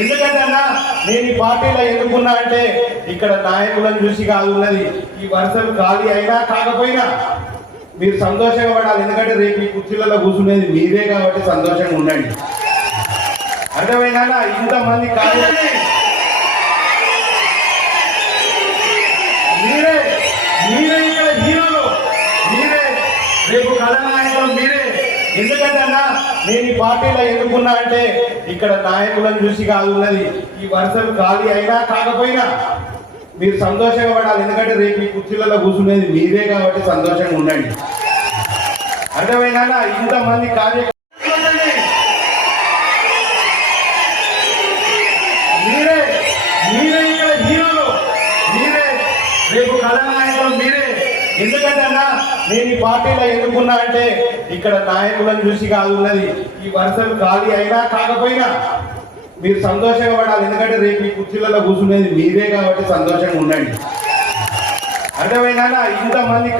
ఎందుకంటే అన్న నేను ఈ పార్టీలో ఎందుకున్నా అంటే ఇక్కడ నాయకులను చూసి కాదు ఉన్నది, ఈ వరుసలు ఖాళీ అయినా కాకపోయినా మీరు సంతోషంగా పడాలి. ఎందుకంటే రేపు ఈ కుర్చీలలో కూర్చునేది మీరే కాబట్టి సంతోషంగా ఉండండి. అర్థమైనా? ఇంతమంది ఖాళీ మీరే మీరే ఇక్కడ హీరోలు, మీరే రేపు కళానాయకులు మీరే. ఎందుకంటే అన్న నేను ఈ పార్టీలో ఎందుకున్నా అంటే ఇక్కడ నాయకులను చూసి కాదు ఉన్నది, ఈ వరుసలు ఖాళీ అయినా కాకపోయినా మీరు సంతోషంగా పడాలి. ఎందుకంటే రేపు ఈ కుర్చీలలో కూర్చునేది మీరే కాబట్టి సంతోషంగా ఉండండి. అర్థమైనా? ఇంతమంది మీరే మీరే ఇక్కడ హీరోలు, మీరే రేపు కళానాయకులు మీరే. ఎందుకంటే అన్న నేను ఈ పార్టీలో ఎందుకున్నా అంటే ఇక్కడ నాయకులను చూసి కాదు ఉన్నది, ఈ వరుసలు ఖాళీ అయినా కాకపోయినా మీరు సంతోషంగా పడాలి. ఎందుకంటే రేపు ఈ కుర్చీలలో కూర్చునేది మీరే కాబట్టి సంతోషంగా ఉండండి. అర్థమైనా? ఇంతమంది